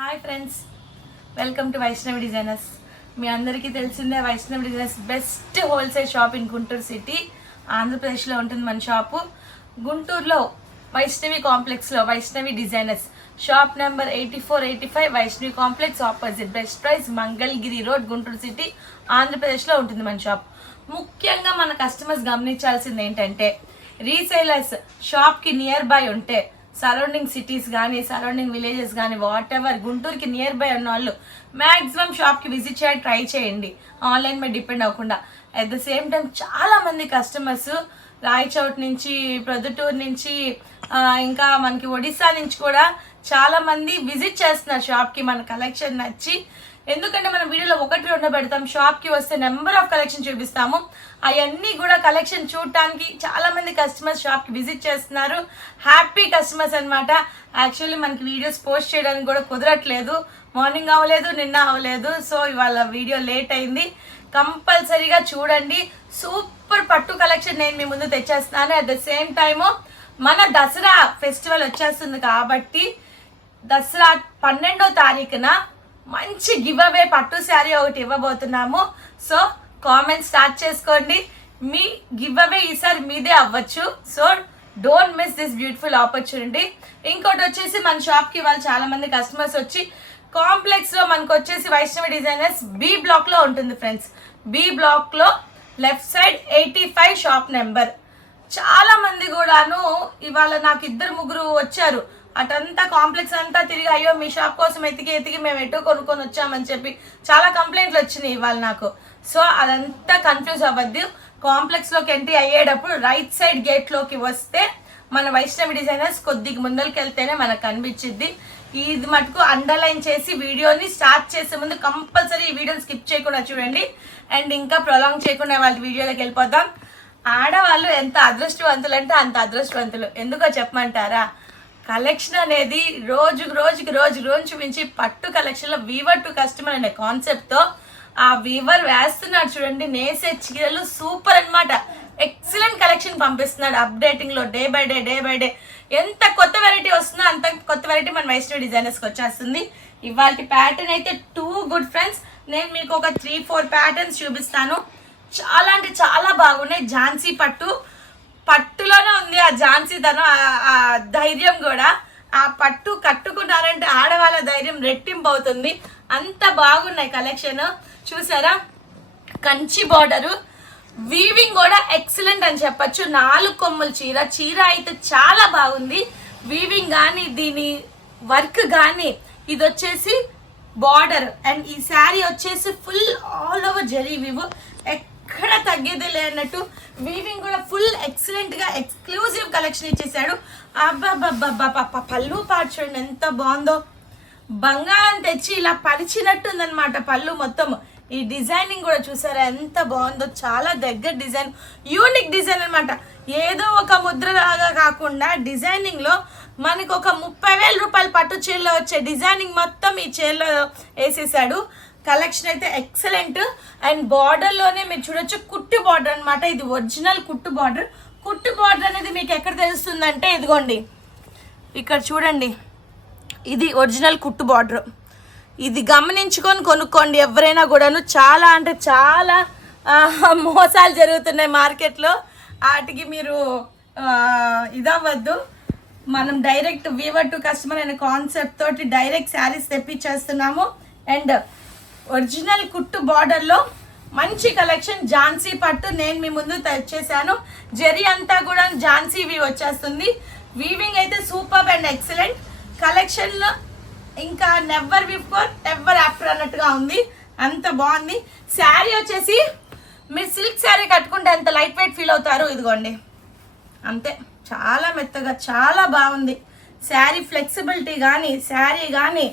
Hi friends, welcome to Vaishnavi designers. మీ అందరికీ తెలిసిందే Vaishnavi designers best wholesale shop in Guntur city, ఆంధ్రప్రదేశ్లో ఉంటుంది మన షాపు. గుంటూరులో వైష్ణవి కాంప్లెక్స్లో Vaishnavi designers shop number 8485 Vaishnavi complex opposite Best Price Mangalagiri road, Guntur city, ఆంధ్రప్రదేశ్లో ఉంటుంది మన షాప్. ముఖ్యంగా మన కస్టమర్స్ గమనించాల్సింది ఏంటంటే, రీసేలర్స్ షాప్కి నియర్ బై ఉంటే, సరౌండింగ్ సిటీస్ కానీ సరౌండింగ్ విలేజెస్ కానీ వాట్ ఎవర్ గుంటూరుకి నియర్ బై ఉన్న వాళ్ళు మ్యాక్సిమం షాప్కి విజిట్ చేయడానికి ట్రై చేయండి, ఆన్లైన్ మీద డిపెండ్ అవ్వకుండా. అట్ ద సేమ్ టైం చాలామంది కస్టమర్స్ రాయచౌట్ నుంచి, ప్రొద్దుటూరు నుంచి, ఇంకా మనకి ఒడిస్సా నుంచి కూడా చాలామంది విజిట్ చేస్తున్నారు షాప్కి. మన కలెక్షన్ నచ్చి, ఎందుకంటే మనం వీడియోలో 1-2 పెడతాం, షాప్కి వస్తే నెంబర్ ఆఫ్ కలెక్షన్ చూపిస్తాము. అవన్నీ కూడా కలెక్షన్ చూడటానికి చాలామంది కస్టమర్స్ షాప్కి విజిట్ చేస్తున్నారు. హ్యాపీ కస్టమర్స్ అనమాట. యాక్చువల్లీ మనకి వీడియోస్ పోస్ట్ చేయడానికి కూడా కుదరట్లేదు, మార్నింగ్ అవ్వలేదు, నిన్న అవ్వలేదు. సో ఇవాళ వీడియో లేట్ అయింది. కంపల్సరీగా చూడండి. సూపర్ పట్టు కలెక్షన్ నేను మీ ముందు తెచ్చేస్తున్నాను. అట్ ద సేమ్ టైము మన దసరా ఫెస్టివల్ వచ్చేస్తుంది కాబట్టి దసరా 12వ తారీఖున మంచి గివ్ అవే పట్టు శారీ ఒకటి ఇవ్వబోతున్నాము. సో కామెంట్ స్టార్ట్ చేసుకోండి. మీ గివ్ అవే ఈసారి మీదే అవ్వచ్చు. So don't miss this beautiful opportunity. ఇంకోటి వచ్చేసి మన షాప్కి వాళ్ళు చాలా మంది కస్టమర్స్ వచ్చి, కాంప్లెక్స్లో మనకు వచ్చేసి వైష్ణవి డిజైనర్స్ బి బ్లాక్లో ఉంటుంది ఫ్రెండ్స్. బి బ్లాక్లో లెఫ్ట్ సైడ్ 85 షాప్ నెంబర్. చాలా మంది కూడాను ఇవాళ నాకు 2-3 వచ్చారు. అటంతా కాంప్లెక్స్ అంతా తిరిగి, అయ్యో మీ షాప్ కోసం ఎతికి మేము ఎటో కొనుక్కొని వచ్చామని చెప్పి చాలా కంప్లైంట్లు వచ్చినాయి ఇవాళ నాకు. సో అదంతా కన్ఫ్యూజ్ అవ్వద్దు. కాంప్లెక్స్లోకి ఎంట్రీ అయ్యేటప్పుడు రైట్ సైడ్ గేట్లోకి వస్తే మన వైష్ణవి డిజైనర్స్ కొద్దిగా ముందరికి వెళ్తేనే మనకు కనిపించింది. ఇది మటుకు అండర్లైన్ చేసి వీడియోని స్టార్ట్ చేసే ముందు కంపల్సరీ ఈ వీడియోని స్కిప్ చేయకుండా చూడండి. అండ్ ఇంకా ప్రొలాంగ్ చేయకుండా వాళ్ళ వీడియోలోకి వెళ్ళిపోతాం. ఆడవాళ్ళు ఎంత అదృష్టవంతులు అంటే అంత అదృష్టవంతులు. ఎందుకో చెప్పమంటారా? కలెక్షన్ అనేది రోజు మించి పట్టు కలెక్షన్లో వీవర్ టు కస్టమర్ అనే కాన్సెప్ట్తో ఆ వీవర్ వేస్తున్నాడు చూడండి. నేసే చీరలు సూపర్ అనమాట. ఎక్సలెంట్ కలెక్షన్ పంపిస్తున్నాడు అప్డేటింగ్లో. డే బై డే ఎంత కొత్త వెరైటీ వస్తుందో అంత కొత్త వెరైటీ మన వైష్ణవి డిజైనర్స్కి వచ్చేస్తుంది. ఇవాళ ప్యాటర్న్ అయితే టూ గుడ్ ఫ్రెండ్స్. నేను మీకు ఒక 3-4 ప్యాటర్న్స్ చూపిస్తాను. చాలా అంటే చాలా బాగున్నాయి. ఝాన్సీ పట్టులోనే ఉంది ఆ ఝాన్సీ ధనం, ఆ ధైర్యం కూడా. ఆ పట్టు కట్టుకున్నారంటే ఆడవాళ్ళ ధైర్యం రెట్టింపు అవుతుంది. అంత బాగున్నాయి కలెక్షన్. చూసారా? కంచి బార్డరు, వీవింగ్ కూడా ఎక్సలెంట్ అని చెప్పచ్చు. 4 కొమ్ముల చీర అయితే చాలా బాగుంది. వీవింగ్ కానీ, దీని వర్క్ కానీ, ఇది వచ్చేసి బార్డర్. అండ్ ఈ శారీ వచ్చేసి full all over zari weave, ఎక్కడ తగ్గేదే లేనట్టు. వీవింగ్ కూడా ఫుల్ ఎక్సలెంట్ గా ఎక్స్క్లూజివ్ కలెక్షన్ ఇచ్చేసాడు. అబ్బాబ్బాబ్బా, పళ్ళు పాటు చూడండి ఎంత బాగుందో. బంగారం తెచ్చి ఇలా పరిచినట్టుందనమాట పళ్ళు మొత్తం. ఈ డిజైనింగ్ కూడా చూసారా ఎంత బాగుందో. చాలా దగ్గర డిజైన్, యూనిక్ డిజైన్ అనమాట. ఏదో ఒక ముద్ర లాగా కాకుండా డిజైనింగ్ లో మనకు ఒక 30,000 రూపాయల పట్టు చీరలో వచ్చే డిజైనింగ్ మొత్తం ఈ చీరలో వేసేసాడు. కలెక్షన్ అయితే ఎక్సలెంట్. అండ్ బార్డర్లోనే మీరు చూడొచ్చు కుట్టు బార్డర్ అనమాట. ఇది ఒరిజినల్ కుట్టు బార్డర్. కుట్టు బార్డర్ అనేది మీకు ఎక్కడ తెలుస్తుందంటే, ఇదిగోండి ఇక్కడ చూడండి, ఇది ఒరిజినల్ కుట్టు బార్డర్. ఇది గమనించుకొని కొనుక్కోండి ఎవరైనా కూడాను. చాలా అంటే చాలా మోసాలు జరుగుతున్నాయి మార్కెట్లో. వాటికి మీరు ఇదవ్వద్దు. మనం డైరెక్ట్ వీవర్ టు కస్టమర్ అనే కాన్సెప్ట్ తోటి డైరెక్ట్ శారీస్ తెప్పించేస్తున్నాము. అండ్ ఒరిజినల్ కుట్టు బార్డర్లో మంచి కలెక్షన్. ఝాన్సీ పట్టు నేను మీ ముందు తెచ్చేసాను. జరీ అంతా కూడా ఝాన్సీవి వచ్చేస్తుంది. వీవింగ్ అయితే సూపర్ అండ్ ఎక్సలెంట్ కలెక్షన్లో. ఇంకా నెవర్ బిఫోర్ ఎవర్ ఆఫ్టర్ అన్నట్టుగా ఉంది. అంత బాగుంది. శారీ వచ్చేసి మీరు సిల్క్ శారీ కట్టుకుంటే ఎంత లైట్ వెయిట్ ఫీల్ అవుతారు. ఇదిగోండి అంతే, చాలా మెత్తగా చాలా బాగుంది. శారీ ఫ్లెక్సిబిలిటీ కానీ, శారీ కానీ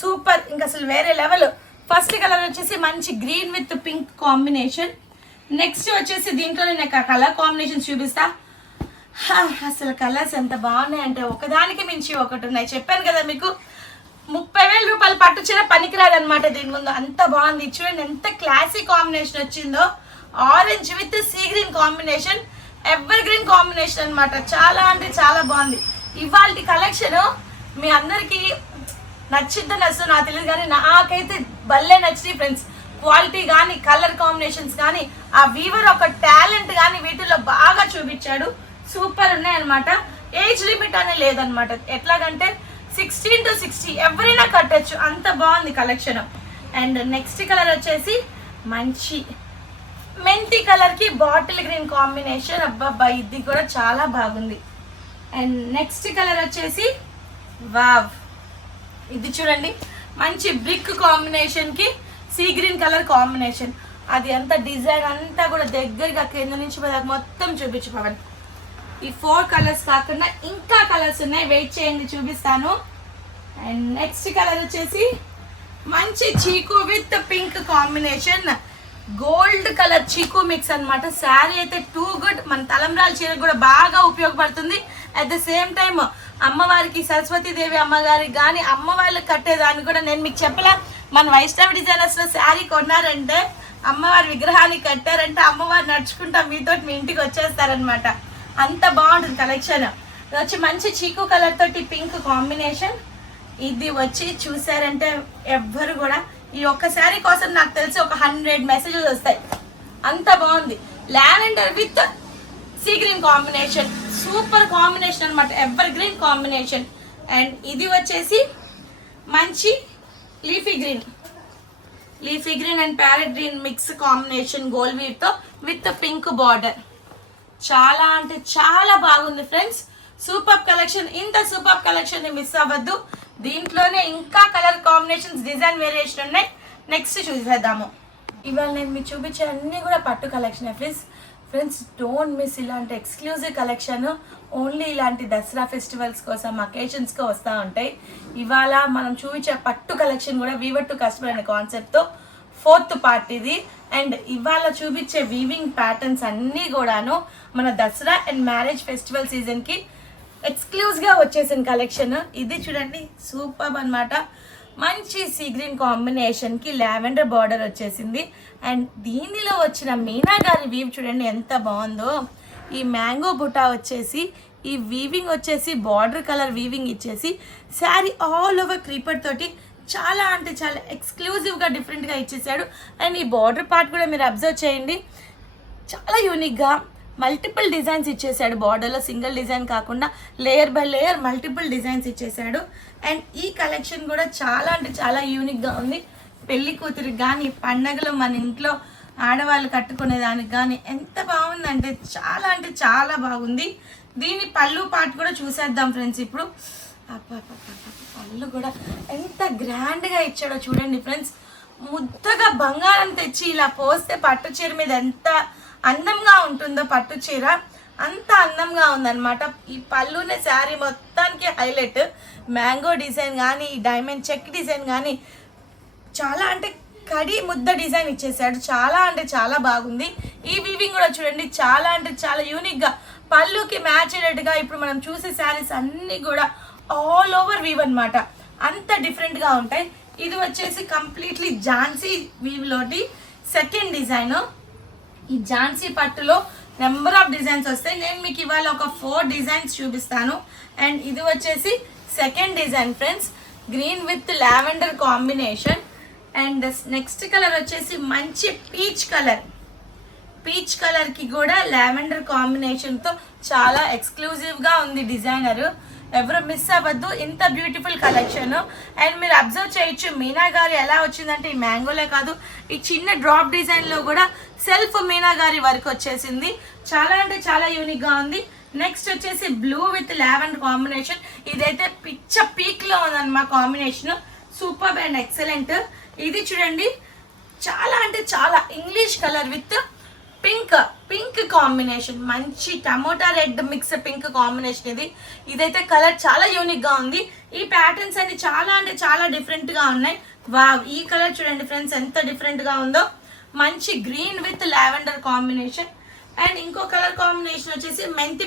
సూపర్, ఇంకా అసలు వేరే లెవెల్. ఫస్ట్ కలర్ వచ్చేసి మంచి green with pink combination. Next వచ్చేసి దీంట్లో నేను కలర్ కాంబినేషన్ చూపిస్తా. అసలు కలర్స్ ఎంత బాగున్నాయి అంటే ఒకదానికి మించి ఒకటి ఉన్నాయి. చెప్పాను కదా మీకు, 30,000 రూపాయలు పట్టు చీర పనికిరాదు అనమాట దీని ముందు. అంత బాగుంది. చూడండి ఎంత క్లాసీ కాంబినేషన్ వచ్చిందో. Orange with sea green combination, ever green combination అనమాట. చాలా అంటే చాలా బాగుంది. ఇవాళ కలెక్షన్ మీ అందరికీ నచ్చిద్దో నచ్చదో నాకు తెలియదు, కానీ నాకైతే భలే నచ్చింది ఫ్రెండ్స్. క్వాలిటీ కానీ, కలర్ కాంబినేషన్స్ కానీ, ఆ వీవర్ ఒక టాలెంట్ కానీ వీటిలో బాగా చూపించాడు. సూపర్ ఉన్నాయి అనమాట. ఏజ్ లిమిట్ అనేది లేదనమాట. ఎట్లాగంటే 16 to 60 ఎవరైనా కట్టచ్చు, అంత బాగుంది కలెక్షన్. అండ్ నెక్స్ట్ కలర్ వచ్చేసి మంచి మెంతి కలర్కి బాటిల్ గ్రీన్ కాంబినేషన్. అబ్బాబ్బా ఇది కూడా చాలా బాగుంది. అండ్ నెక్స్ట్ కలర్ వచ్చేసి వావ్, ఇది చూడండి మంచి బ్రిక్ కాంబినేషన్కి సీ గ్రీన్ కలర్ కాంబినేషన్. అది అంత డిజైన్ అంతా కూడా దగ్గరగా కింద నుంచి మొత్తం చూపించు పవన్. ఈ 4 కలర్స్ కాకుండా ఇంకా కలర్స్ ఉన్నాయి, వెయిట్ చేయండి చూపిస్తాను. అండ్ నెక్స్ట్ కలర్ వచ్చేసి మంచి చీకు with pink combination, gold colour చీకు మిక్స్ అనమాట. శారీ అయితే టూ గుడ్. మన తలంబ్రాల చీర కూడా బాగా ఉపయోగపడుతుంది. అట్ ద సేమ్ టైమ్ అమ్మవారికి, సరస్వతీదేవి అమ్మగారికి కానీ అమ్మవారికి కట్టేదాన్ని కూడా నేను మీకు చెప్పలా. మన వైష్ణవి డిజైనర్స్లో శారీ కొన్నారంటే, అమ్మవారి విగ్రహాన్ని కట్టారంటే అమ్మవారు నడుచుకుంటా మీతో మీ ఇంటికి వచ్చేస్తారనమాట. అంత బాగుంటుంది కలెక్షన్. వచ్చి మంచి చీకు కలర్ తోటి పింక్ కాంబినేషన్. ఇది వచ్చి చూసారంటే ఎవ్వరు కూడా ఈ ఒక్క శారీ కోసం నాకు తెలిసి ఒక 100 మెసేజెస్ వస్తాయి, అంత బాగుంది. Lavender with sea green combination, super combination అనమాట, ఎవర్ గ్రీన్ కాంబినేషన్. అండ్ ఇది వచ్చేసి మంచి leafy green and parrot green mix combination, gold వీవ్తో విత్ పింక్ బార్డర్. చాలా అంటే చాలా బాగుంది ఫ్రెండ్స్. Super collection. ఇంత సూపర్ కలెక్షన్ ని మిస్ అవ్వద్దు. దీంట్లోనే ఇంకా కలర్ కాంబినేషన్స్, డిజైన్ వేరియేషన్ ఉన్నాయి. నెక్స్ట్ చూసేద్దాము. ఇవాళ నేను మీకు చూపించే అన్నీ కూడా పట్టు కలెక్షన్ ఫ్రెండ్స్. డోంట్ మిస్ ఇలాంటి ఎక్స్క్లూజివ్ కలెక్షన్. ఓన్లీ ఇలాంటి దసరా ఫెస్టివల్స్ కోసం, అకేషన్స్కి వస్తూ ఉంటాయి. ఇవాళ మనం చూపించే పట్టు కలెక్షన్ కూడా వీవర్ టు కస్టమర్ అనే కాన్సెప్ట్తో 4th పార్ట్ ఇది. అండ్ ఇవాళ చూపించే వీవింగ్ ప్యాటర్న్స్ అన్నీ కూడాను మన దసరా అండ్ మ్యారేజ్ ఫెస్టివల్ సీజన్కి ఎక్స్క్లూజివ్గా వచ్చేసిన కలెక్షన్. ఇది చూడండి సూపర్ అన్నమాట. మంచి సీ గ్రీన్ కాంబినేషన్కి లావెండర్ బార్డర్ వచ్చేసింది. అండ్ దీనిలో వచ్చిన మీనా గారి వీవ్ చూడండి ఎంత బాగుందో. ఈ మ్యాంగో బుటా వచ్చేసి, ఈ వీవింగ్ వచ్చేసి బార్డర్ కలర్ వీవింగ్ ఇచ్చేసి, శారీ ఆల్ ఓవర్ క్రీపర్ తోటి చాలా అంటే చాలా ఎక్స్క్లూజివ్గా డిఫరెంట్గా ఇచ్చేసాడు. అండ్ ఈ బార్డర్ పార్ట్ కూడా మీరు అబ్జర్వ్ చేయండి, చాలా యూనిక్గా మల్టిపుల్ డిజైన్స్ ఇచ్చేసాడు. బార్డర్లో సింగిల్ డిజైన్ కాకుండా layer by layer multiple designs ఇచ్చేసాడు. అండ్ ఈ కలెక్షన్ కూడా చాలా అంటే చాలా యూనిక్గా ఉంది. పెళ్లి కూతురికి కానీ, పండగలు మన ఇంట్లో ఆడవాళ్ళు కట్టుకునే దానికి కానీ ఎంత బాగుందంటే చాలా అంటే చాలా బాగుంది. దీని పళ్ళు పార్ట్ కూడా చూసేద్దాం ఫ్రెండ్స్. ఇప్పుడు పళ్ళు కూడా ఎంత గ్రాండ్గా ఇచ్చాడో చూడండి ఫ్రెండ్స్. ముద్దగా బంగారం తెచ్చి ఇలా పోస్తే పట్టు చీర మీద ఎంత అందంగా ఉంటుందో, పట్టు చీర అంత అందంగా ఉందన్నమాట. ఈ పళ్ళునే శారీ మొత్తానికి హైలైట్. మ్యాంగో డిజైన్ కానీ, డైమండ్ చెక్ డిజైన్ కానీ, చాలా అంటే కడి ముద్ద డిజైన్ ఇచ్చేసాడు. చాలా అంటే చాలా బాగుంది. ఈ వీవింగ్ కూడా చూడండి చాలా అంటే చాలా యూనిక్గా పళ్ళుకి మ్యాచ్ అయ్యేట్టుగా ఇప్పుడు మనం చూసే శారీస్ అన్నీ కూడా ఆల్ ఓవర్ వీవ్ అనమాట. అంత డిఫరెంట్గా ఉంటాయి. ఇది వచ్చేసి కంప్లీట్లీ ఝాన్సీ వీవ్లోటి సెకండ్ డిజైన్. ఈ ఝాన్సీ పట్టులో నెంబర్ ఆఫ్ డిజైన్స్ వస్తాయి. నేను మీకు ఇవాళ ఒక 4 డిజైన్స్ చూపిస్తాను. అండ్ ఇది వచ్చేసి second design friends, green with lavender combination. And next colour వచ్చేసి మంచి పీచ్ కలర్కి కూడా లావెండర్ కాంబినేషన్తో చాలా ఎక్స్క్లూజివ్గా ఉంది డిజైనర్. ఎవరు మిస్ అవ్వద్దు, ఇంత బ్యూటిఫుల్ కలెక్షన్. అండ్ మీరు అబ్జర్వ్ చేయొచ్చు మీనా గారి ఎలా వచ్చిందంటే ఈ మ్యాంగోలే కాదు, ఈ చిన్న డ్రాప్ డిజైన్లో కూడా సెల్ఫ్ మీనా గారి వర్క్ వచ్చేసింది. చాలా అంటే చాలా యూనిక్గా ఉంది. నెక్స్ట్ వచ్చేసి బ్లూ విత్ లావెండర్ కాంబినేషన్. ఇదైతే పిచ్చ పీక్లో ఉందన్నమాట కాంబినేషన్. Super and excellent. ఇది చూడండి చాలా అంటే చాలా English colour with pink combination, మంచి tomato red mix pink combination. ఇదైతే కలర్ చాలా యూనిక్గా ఉంది. ఈ ప్యాటర్న్స్ అన్ని చాలా అంటే చాలా డిఫరెంట్గా ఉన్నాయి. వావ్, ఈ కలర్ చూడండి ఫ్రెండ్స్ ఎంత డిఫరెంట్గా ఉందో. మంచి green with lavender combination. And ఇంకో కలర్ కాంబినేషన్ వచ్చేసి మెంతి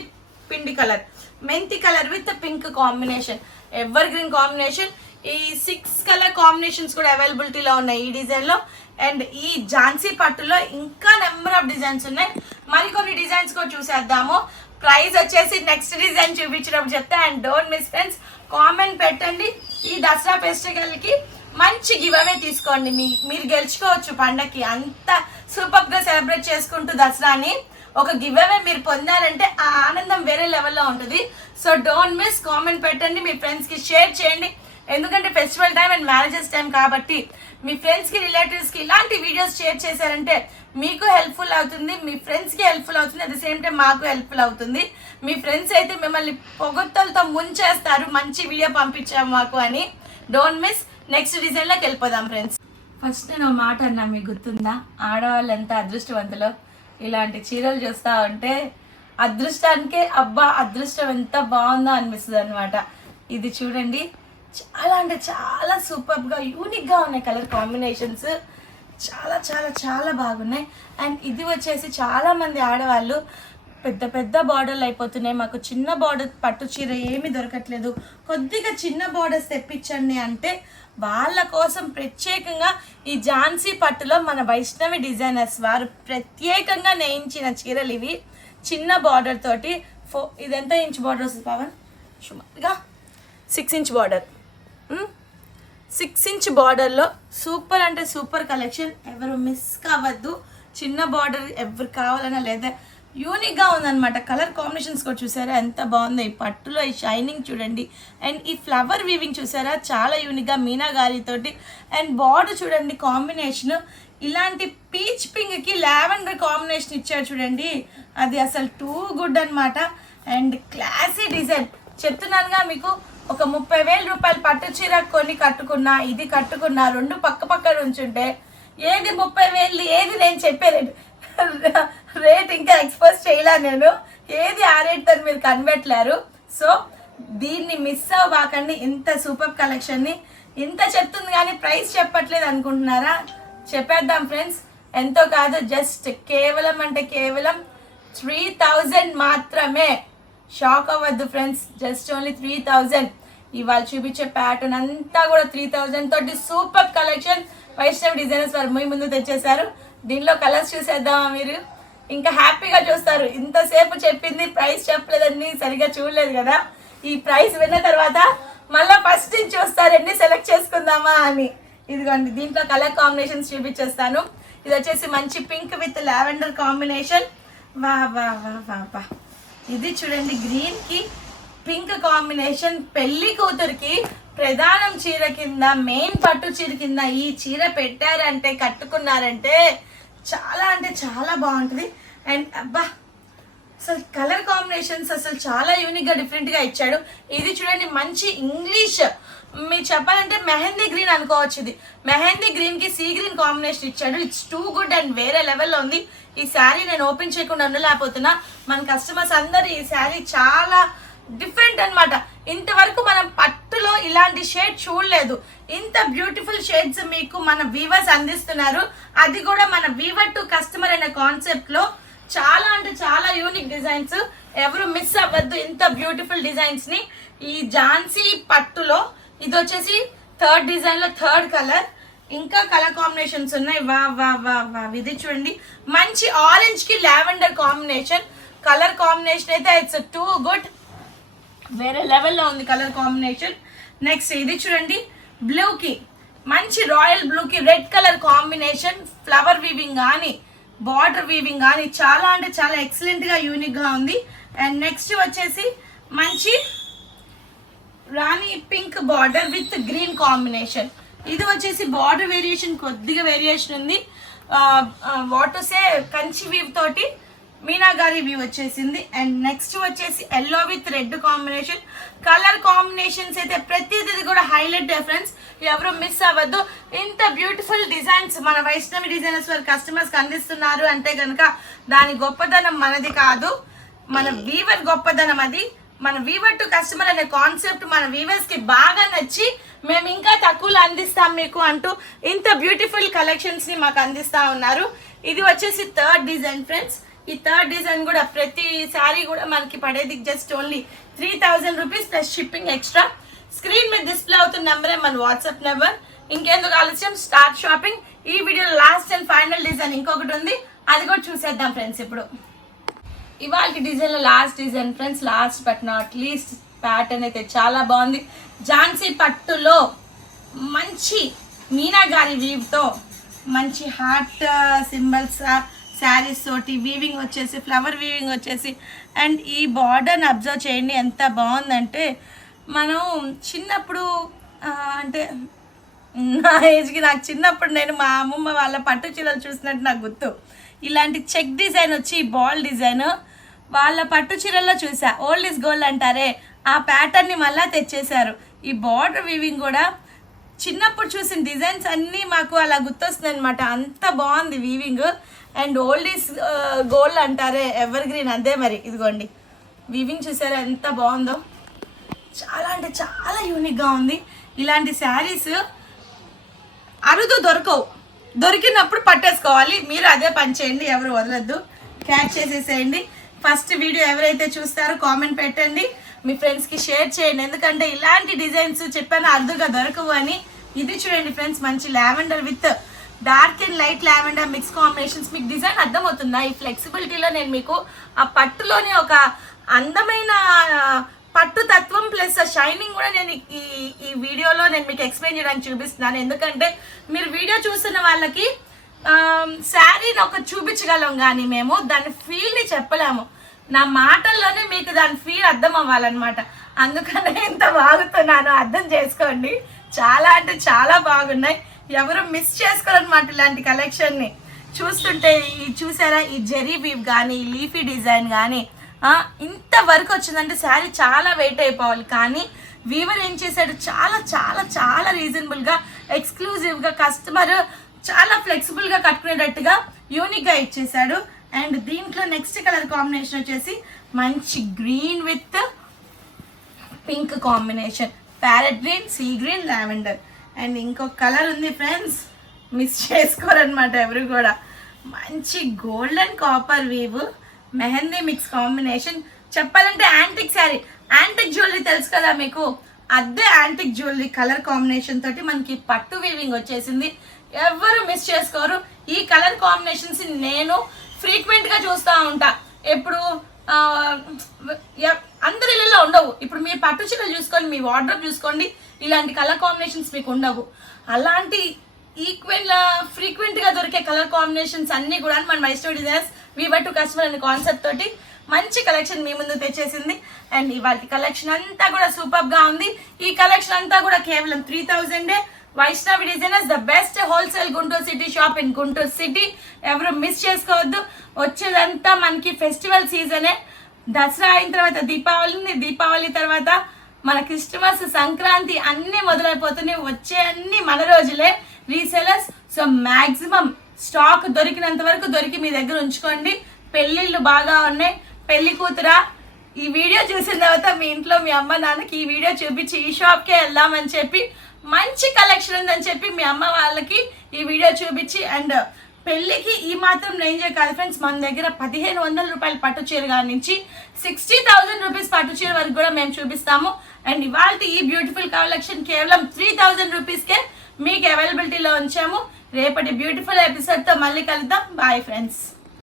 colour with pink combination, ever green combination. ఈ 6 కలర్ కాంబినేషన్స్ కూడా అవైలబిలిటీలో ఉన్నాయి ఈ డిజైన్లో. అండ్ ఈ ఝాన్సీ పట్టులో ఇంకా నెంబర్ ఆఫ్ డిజైన్స్ ఉన్నాయి. మరికొన్ని డిజైన్స్ కూడా చూసేద్దాము. ప్రైస్ వచ్చేసి నెక్స్ట్ డిజైన్ చూపించినప్పుడు చెప్తే. And don't miss friends, comment పెట్టండి. ఈ దసరా ఫెస్టివల్కి మంచి గివ్ అవే తీసుకోండి. మీరు గెలుచుకోవచ్చు పండగకి. అంత సూపర్గా సెలబ్రేట్ చేసుకుంటూ దసరాని ఒక గివ్ అవే మీరు పొందారంటే ఆ ఆనందం వేరే లెవెల్లో ఉంటుంది. సో డోంట్ మిస్, కామెంట్ పెట్టండి, మీ ఫ్రెండ్స్కి షేర్ చేయండి. ఎందుకంటే festival time and marriages time కాబట్టి మీ ఫ్రెండ్స్కి రిలేటివ్స్కి ఇలాంటి వీడియోస్ షేర్ చేశారంటే మీకు హెల్ప్ఫుల్ అవుతుంది, మీ ఫ్రెండ్స్కి హెల్ప్ఫుల్ అవుతుంది, అట్ ద సేమ్ టైం మాకు హెల్ప్ఫుల్ అవుతుంది. మీ ఫ్రెండ్స్ అయితే మిమ్మల్ని పొగొత్తలతో ముంచేస్తారు, మంచి వీడియో పంపించాము మాకు అని. Don't miss. నెక్స్ట్ డిజైన్లోకి వెళ్ళిపోదాం ఫ్రెండ్స్. ఫస్ట్ నేను మాట అన్నా, మీకు గుర్తుందా? ఆడవాళ్ళు ఎంత అదృష్టవంతులో. ఇలాంటి చీరలు చూస్తూ ఉంటే అదృష్టానికే అబ్బా అదృష్టం ఎంత బాగుందో అనిపిస్తుంది అనమాట. ఇది చూడండి, చాలా అంటే చాలా సూపర్గా యూనిక్గా ఉన్నాయి కలర్ కాంబినేషన్స్. చాలా చాలా చాలా బాగున్నాయి. అండ్ ఇది వచ్చేసి చాలామంది ఆడవాళ్ళు పెద్ద పెద్ద బార్డర్లు అయిపోతున్నాయి, మాకు చిన్న బార్డర్ పట్టు చీర ఏమీ దొరకట్లేదు, కొద్దిగా చిన్న బార్డర్స్ తెప్పించండి అంటే వాళ్ళ కోసం ప్రత్యేకంగా ఈ ఝాన్సీ పట్టులో మన వైష్ణవి డిజైనర్స్ వారు ప్రత్యేకంగా నేయించిన చీరలు ఇవి. చిన్న బార్డర్ తోటి ఇది ఎంత ఇంచ్ బార్డర్ వస్తుంది పవన్? సుమారుగా 6 ఇంచ్ బార్డర్. 6 ఇంచ్ బార్డర్లో సూపర్ అంటే సూపర్ కలెక్షన్. ఎవరు మిస్ కావద్దు. చిన్న బార్డర్ ఎవరు కావాలన్నా లేదా యూనిక్గా ఉందన్నమాట. కలర్ కాంబినేషన్స్ కూడా చూసారా ఎంత బాగుందో. ఈ పట్టులో ఈ షైనింగ్ చూడండి. అండ్ ఈ ఫ్లవర్ వీవింగ్ చూసారా చాలా యూనిక్గా మీనాగారితోటి. అండ్ బార్డర్ చూడండి కాంబినేషన్. ఇలాంటి పీచ్ పింక్కి లావెండర్ కాంబినేషన్ ఇచ్చారు చూడండి, అది అసలు టూ గుడ్ అనమాట. And classy design. చెప్తున్నానుగా మీకు, ఒక 30,000 రూపాయలు పట్టు చీర కొని కట్టుకున్నా, ఇది కట్టుకున్నా, రెండు పక్క పక్కన ఉంచుంటే ఏది 30,000 ఏది నేను చెప్పే రేట్ ఇంకా ఎక్స్పోజ్ చేయలే నేను, ఏది ఆ రేట్తో మీరు కనిపెట్టలేరు. సో దీన్ని మిస్ అవ్వకండి. ఇంత సూపర్ కలెక్షన్ని ఇంత చెప్తుంది కానీ ప్రైస్ చెప్పట్లేదు అనుకుంటున్నారా? చెప్పేద్దాం ఫ్రెండ్స్. ఎంతో కాదు, జస్ట్ కేవలం అంటే కేవలం 3,000 మాత్రమే. షాక్ అవ్వద్దు ఫ్రెండ్స్, జస్ట్ ఓన్లీ 3,000. ఇవాళ చూపించే ప్యాటర్న్ అంతా కూడా 3,000 తోటి సూపర్ కలెక్షన్ వైష్ణవి డిజైనర్స్ వారు మీ ముందు తెచ్చేశారు. దీనిలో కలర్స్ చూసేద్దామా? మీరు ఇంకా హ్యాపీగా చూస్తారు. ఇంతసేపు చెప్పింది ప్రైస్ చెప్పలేదని సరిగా చూడలేదు కదా. ఈ ప్రైస్ విన్న తర్వాత మళ్ళీ ఫస్ట్ నుంచి చూస్తారు ఎన్ని సెలెక్ట్ చేసుకుందామా అని. ఇదిగోండి, దీంట్లో కలర్ కాంబినేషన్స్ చూపించేస్తాను. ఇది వచ్చేసి మంచి పింక్ విత్ లావెండర్ కాంబినేషన్. వా వా వా వా వా. ఇది చూడండి, గ్రీన్కి పింక్ కాంబినేషన్. పెళ్లి కూతురికి ప్రధానం చీర కింద, మెయిన్ పట్టు చీర కింద ఈ చీర పెట్టారంటే, కట్టుకున్నారంటే చాలా అంటే చాలా బాగుంటుంది. అండ్ అబ్బా అసలు కలర్ కాంబినేషన్స్ అసలు చాలా యూనిక్గా డిఫరెంట్గా ఇచ్చాడు. ఇది చూడండి, మంచి ఇంగ్లీష్, మీరు చెప్పాలంటే మెహందీ గ్రీన్ అనుకోవచ్చు. ఇది మెహందీ గ్రీన్కి సీ గ్రీన్ కాంబినేషన్ ఇచ్చాడు. ఇట్స్ టూ గుడ్ అండ్ వేరే లెవెల్లో ఉంది. ఈ శారీ నేను ఓపెన్ చేయకుండా ఉండలేకపోతున్నా. మన కస్టమర్స్ అందరూ ఈ శారీ చాలా డిఫరెంట్ అనమాట. ఇంతవరకు మనం పట్టులో ఇలాంటి షేడ్ చూడలేదు. ఇంత బ్యూటిఫుల్ షేడ్స్ మీకు మన వీవర్స్ అందిస్తున్నారు. అది కూడా మన వీవర్ టు కస్టమర్ అనే కాన్సెప్ట్లో చాలా అంటే చాలా యూనిక్ డిజైన్స్. ఎవరు మిస్ అవ్వద్దు ఇంత బ్యూటిఫుల్ డిజైన్స్ని. ఈ ఝాన్సీ పట్టులో ఇది వచ్చేసి థర్డ్ డిజైన్లో థర్డ్ కలర్. ఇంకా కలర్ కాంబినేషన్స్ ఉన్నాయి. వా వా వా వా. ఇది చూడండి, మంచి ఆరెంజ్కి లావెండర్ కాంబినేషన్. కలర్ కాంబినేషన్ అయితే ఇట్స్ టూ గుడ్, వేరే లెవెల్లో ఉంది కలర్ కాంబినేషన్. నెక్స్ట్ ఇది చూడండి, బ్లూకి మంచి రాయల్ బ్లూకి red colour combination. Flower weaving కానీ బార్డర్ వీవింగ్ కానీ చాలా అంటే చాలా ఎక్సలెంట్గా యూనిక్గా ఉంది. అండ్ నెక్స్ట్ వచ్చేసి మంచి rani pink border with green combination. ఇది వచ్చేసి బార్డర్ వేరియేషన్ కొద్దిగా వేరియేషన్ ఉంది. వాట్ సే కంచి వీవ్ తోటి మీనాగారి వ్యూ వచ్చేసింది. అండ్ నెక్స్ట్ వచ్చేసి yellow with red combination. Colour combinations అయితే ప్రతిదీ కూడా హైలైట్ డిఫరెన్స్. ఎవరు మిస్ అవ్వద్దు. ఇంత బ్యూటిఫుల్ డిజైన్స్ మన వైష్ణవి డిజైనర్స్ వారి కస్టమర్స్కి అందిస్తున్నారు అంటే కనుక దాని గొప్పదనం మనది కాదు, మన వీవర్ గొప్పదనం అది. మన వీవర్ టు కస్టమర్ అనే కాన్సెప్ట్ మన వీవర్స్కి బాగా నచ్చి మేము ఇంకా తక్కువలో అందిస్తాం మీకు అంటూ ఇంత బ్యూటిఫుల్ కలెక్షన్స్ని మాకు అందిస్తూ ఉన్నారు. ఇది వచ్చేసి థర్డ్ డిజైన్ ఫ్రెండ్స్. ఈ థర్డ్ డిజైన్ కూడా ప్రతి శారీ కూడా మనకి పడేది just only 3,000 rupees plus shipping extra. Screen మీద డిస్ప్లే అవుతున్న నెంబరే మన వాట్సాప్ నెంబర్. ఇంకెందుకు ఆలస్యం, స్టార్ట్ షాపింగ్. ఈ వీడియోలో లాస్ట్ అండ్ ఫైనల్ డిజైన్ ఇంకొకటి ఉంది, అది కూడా చూసేద్దాం ఫ్రెండ్స్. ఇప్పుడు ఇవాళ డిజైన్లో last design friends, last but not least pattern అయితే చాలా బాగుంది. ఝాన్సీ పట్టులో మంచి మీనాగారి వీవ్తో మంచి హార్ట్ సింబల్స్ శారీస్ తోటి వీవింగ్ వచ్చేసి ఫ్లవర్ వీవింగ్ వచ్చేసి అండ్ ఈ బార్డర్ని అబ్జర్వ్ చేయండి ఎంత బాగుందంటే మనం చిన్నప్పుడు అంటే నా ఏజ్కి నాకు చిన్నప్పుడు నేను మా అమ్మమ్మ వాళ్ళ పట్టు చీరలు చూసినట్టు నాకు గుర్తు. ఇలాంటి చెక్ డిజైన్ వచ్చి బాల్ డిజైన్ వాళ్ళ పట్టు చీరల్లో చూసా. ఓల్డ్ ఈజ్ గోల్డ్ అంటారే ఆ ప్యాటర్న్ని మళ్ళీ తెచ్చేశారు. ఈ బార్డర్ వీవింగ్ కూడా చిన్నప్పుడు చూసిన డిజైన్స్ అన్నీ మాకు అలా గుర్తొస్తుంది అనమాట. అంత బాగుంది weaving. And old is gold అంటారే ఎవర్ గ్రీన్ అదే మరి. ఇదిగోండి వీవింగ్ చూసారా ఎంత బాగుందో. చాలా అంటే చాలా యూనిక్గా ఉంది. ఇలాంటి శారీస్ అరుదు దొరకవు. దొరికినప్పుడు పట్టేసుకోవాలి. మీరు అదే పని చేయండి, ఎవరు వదలద్దు, క్యాచ్ చేసేసేయండి. ఫస్ట్ వీడియో ఎవరైతే చూస్తారో కామెంట్ పెట్టండి, మీ ఫ్రెండ్స్కి షేర్ చేయండి. ఎందుకంటే ఇలాంటి డిజైన్స్ చెప్పాను అరుదుగా దొరకవు అని. ఇది చూడండి ఫ్రెండ్స్, మంచి lavender with dark and light lavender mix combinations. మీకు డిజైన్ అర్థమవుతుందా? ఈ ఫ్లెక్సిబిలిటీలో నేను మీకు ఆ పట్టులోని ఒక అందమైన పట్టు తత్వం ప్లస్ షైనింగ్ కూడా నేను ఈ వీడియోలో నేను మీకు ఎక్స్ప్లెయిన్ చేయడానికి చూపిస్తున్నాను. ఎందుకంటే మీరు వీడియో చూస్తున్న వాళ్ళకి శారీని ఒక చూపించగలం కానీ మేము దాని ఫీల్ని చెప్పలేము. నా మాటల్లోనే మీకు దాని ఫీల్ అర్థం అవ్వాలన్నమాట. అందుకనే ఇంత బాగుతున్నాను, అర్థం చేసుకోండి. చాలా అంటే చాలా బాగున్నాయి. ఎవరు మిస్ చేసుకోరన్నమాట ఇలాంటి కలెక్షన్ని చూస్తుంటే. చూసారా ఈ జెరీ వీవ్ కానీ ఈ లీఫీ డిజైన్ కానీ ఇంత వరకు వచ్చిందంటే శారీ చాలా వెయిట్ అయిపోవాలి. కానీ వీవర్ ఏం చేశాడు, చాలా చాలా చాలా రీజనబుల్గా ఎక్స్క్లూజివ్గా కస్టమర్ చాలా ఫ్లెక్సిబుల్గా కట్టుకునేటట్టుగా యూనిక్గా ఇచ్చేసాడు. అండ్ దీంట్లో నెక్స్ట్ కలర్ కాంబినేషన్ వచ్చేసి మంచి green with pink combination, parrot green, sea green, lavender. And ఇంకొక కలర్ ఉంది ఫ్రెండ్స్, మిస్ చేసుకోరనమాట ఎవరు కూడా. మంచి golden copper weave mehndi mix combination. చెప్పాలంటే యాంటిక్ శారీ, యాంటిక్ జ్యువెలరీ తెలుసు కదా మీకు, అదే యాంటిక్ జ్యువెలరీ కలర్ కాంబినేషన్ తోటి మనకి పట్టు వీవింగ్ వచ్చేసింది. ఎవరు మిస్ చేసుకోరు. ఈ కలర్ కాంబినేషన్స్ నేను ఫ్రీక్వెంట్గా చూస్తూ ఉంటా. ఎప్పుడు అందరి ఇళ్ళలో ఉండవు. ఇప్పుడు మీరు పట్టు చీరలు చూసుకోండి, మీ వార్డ్రోబ్ చూసుకోండి, ఇలాంటి కలర్ కాంబినేషన్స్ మీకు ఉండవు. అలాంటి ఫ్రీక్వెంట్గా దొరికే కలర్ కాంబినేషన్స్ అన్నీ కూడా మన Vaishnavi designers weaver to customer అనే కాన్సెప్ట్ తోటి మంచి కలెక్షన్ మీ ముందు తెచ్చేసింది. అండ్ ఇవాళ కలెక్షన్ అంతా కూడా సూపర్గా ఉంది. ఈ కలెక్షన్ అంతా కూడా కేవలం 3000. Vaishnavi designers the best wholesale Guntur city shop in Guntur city. ఎవరు మిస్ చేసుకోవద్దు. వచ్చేదంతా మనకి ఫెస్టివల్ సీజనే. దసరా అయిన తర్వాత దీపావళి తర్వాత మన క్రిస్టమస్, సంక్రాంతి అన్నీ మొదలైపోతున్నాయి. వచ్చే అన్ని మన రోజులే రీసెలర్స్. సో మ్యాక్సిమం స్టాక్ దొరికినంత వరకు దొరికి మీ దగ్గర ఉంచుకోండి. పెళ్ళిళ్ళు బాగా ఉన్నాయి. పెళ్లి కూతురా ఈ వీడియో చూసిన తర్వాత మీ ఇంట్లో మీ అమ్మ నాన్నకి ఈ వీడియో చూపించి ఈ షాప్కే వెళ్దామని చెప్పి, మంచి కలెక్షన్ ఉందని చెప్పి మీ అమ్మ వాళ్ళకి ఈ వీడియో చూపించి, అండ్ పెళ్ళికి ఈ మాత్రం రేంజ్ కాదు ఫ్రెండ్స్, మన దగ్గర 1500 రూపాయల పట్టు చీర కాడి నుంచి 60,000 రూపీస్ పట్టు చీర వరకు కూడా మేము చూపిస్తాము. అండ్ ఇవాళ ఈ బ్యూటిఫుల్ కలెక్షన్ కేవలం 3000 రూపీస్కే మీకు అవైలబిలిటీలో ఉంచాము. రేపటి బ్యూటిఫుల్ ఎపిసోడ్తో మళ్ళీ కలుద్దాం. Bye friends.